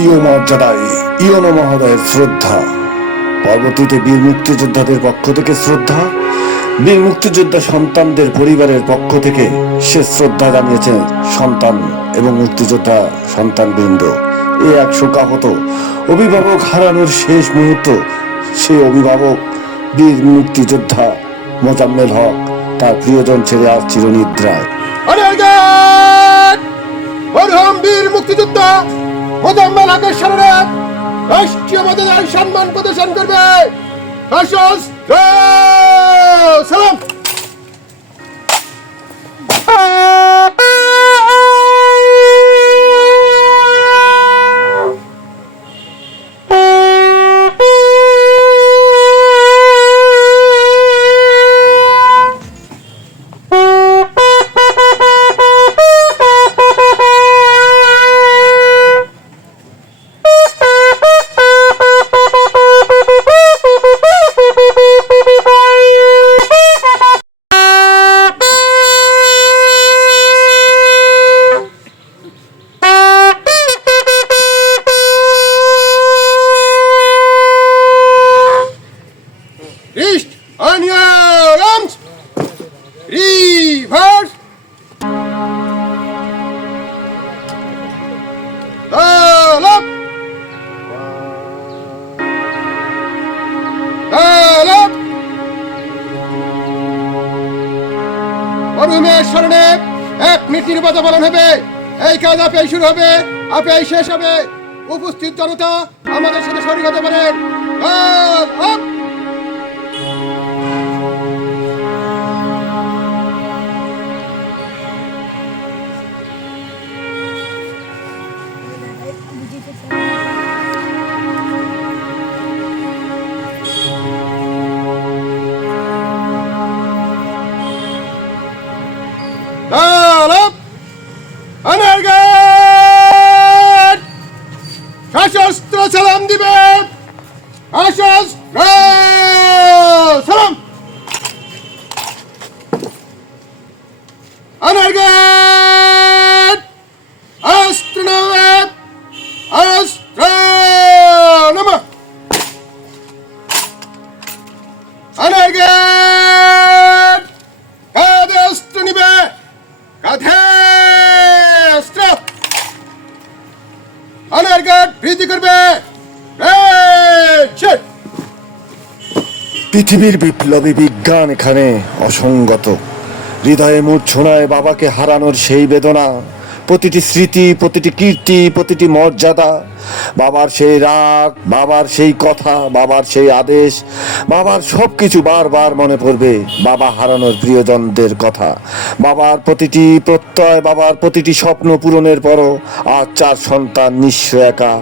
কীর্তি ও মর্যাদায় ইয়নো মহোদয়ের শ্রদ্ধা। পরবর্তীতে বীর মুক্তিযোদ্ধাদের পক্ষ থেকে শ্রদ্ধা, বীর মুক্তিযোদ্ধা সন্তানদের পরিবারের পক্ষ থেকে সে শ্রদ্ধা জানিয়েছে সন্তান এবং মুক্তিযোদ্ধা সন্তানবৃন্দ। এ এক শোকাহত অভিভাবক হারানোর শেষ মুহূর্ত। সে অভিভাবক বীর মুক্তিযোদ্ধা মোজাম্মেল হক তার প্রিয়জন ছেড়ে আজ চিরনিদ্রায়। মরহুম বীর মুক্তিযোদ্ধা মোজাম্মেল হকের স্মরণে রাষ্ট্রীয় মর্যাদায় সম্মান প্রদর্শন করবে। সালাম। On your arms. Reverse. Up. Up. মরহুমের স্মরণে 1 মিনিট নির্বাচন পালন হবে। এই কাজ আপেই শুরু হবে, আপেই শেষ হবে। উপস্থিত জনতা আমাদের সাথে শরীক হতে পারেন। আপ। সশস্ত্র সালাম দিবে। সশস্ত্র সালাম। অস্ত্র নমঃ। অস্ত্র নমঃ। কাঁধে অস্ত্র নিবে। কাঁধে অস্ত্র। প্রীতি করবে। পৃথিবীর বিপ্লবী বিজ্ঞান এখানে অসঙ্গত। হৃদয়ে মূর্ছনায় বাবাকে হারানোর সেই বেদনা, প্রতিটি স্মৃতি, প্রতিটি কীর্তি, প্রতিটি মর্যাদা, বাবার সেই রাগ, বাবার সেই কথা, বাবার সেই আদেশ, বাবার সব কিছু বারবার মনে পড়বে। বাবা হারানোর প্রিয়জনদের কথা, বাবার প্রতিটি প্রত্যয়, বাবার প্রতিটি স্বপ্ন পূরণের পরও আজ 4 সন্তান নিঃস্ব একা